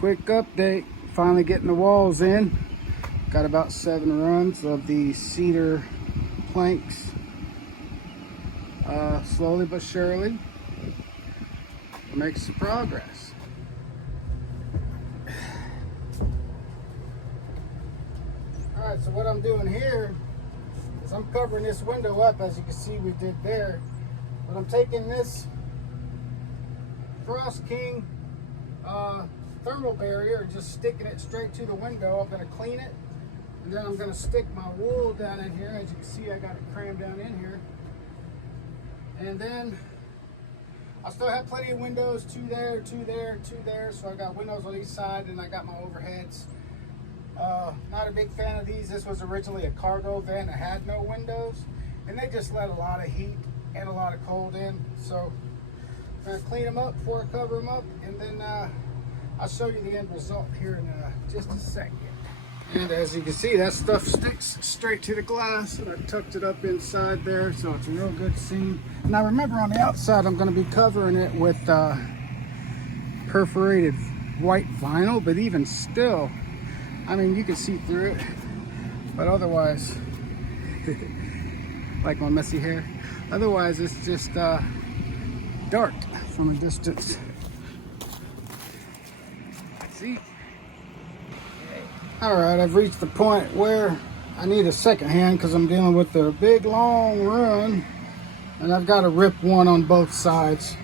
Quick update, finally getting the walls in. Got about 7 runs of the cedar planks. Slowly but surely, makes some progress. Alright, so what I'm doing here is I'm covering this window up, as you can see we did there. But I'm taking this Frost King thermal barrier, just sticking it straight to the window. I'm going to clean it, and then I'm going to stick my wool down in here. As you can see, I got it crammed down in here. And then I still have plenty of windows, 2 there, 2 there, 2 there. So I got windows on each side, and I got my overheads. Not a big fan of these. This was originally a cargo van that had no windows, and they just let a lot of heat and a lot of cold in. So I'm going to clean them up before I cover them up, and then I'll show you the end result here in just a second. And as you can see, that stuff sticks straight to the glass, and I tucked it up inside there, so it's a real good seam. Now remember, on the outside I'm going to be covering it with perforated white vinyl, but even still, I mean, you can see through it, but otherwise like my messy hair, otherwise it's just dark from a distance. See? All right, I've reached the point where I need a second hand because I'm dealing with a big long run, and I've got to rip one on both sides.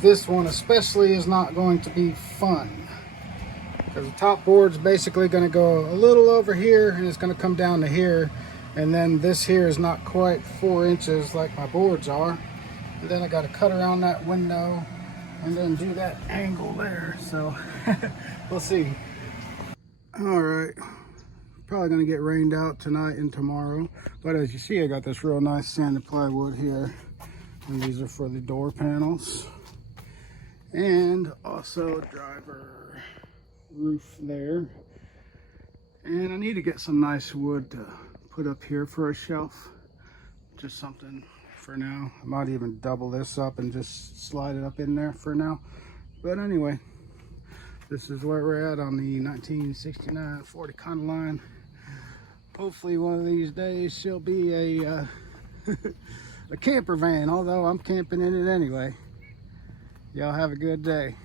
This one especially is not going to be fun because the top board's basically going to go a little over here, and it's going to come down to here, and then this here is not quite 4 inches like my boards are, and then I got to cut around that window and then do that angle there. So we'll see. All right, probably gonna get rained out tonight and tomorrow, but as you see, I got this real nice sanded plywood here, and these are for the door panels, and also driver roof there. And I need to get some nice wood to put up here for a shelf, just something for now. I might even double this up and just slide it up in there for now, but anyway, this is where we're at on the 1969 Ford Campervan. Hopefully one of these days she'll be a a camper van, although I'm camping in it anyway. Y'all have a good day.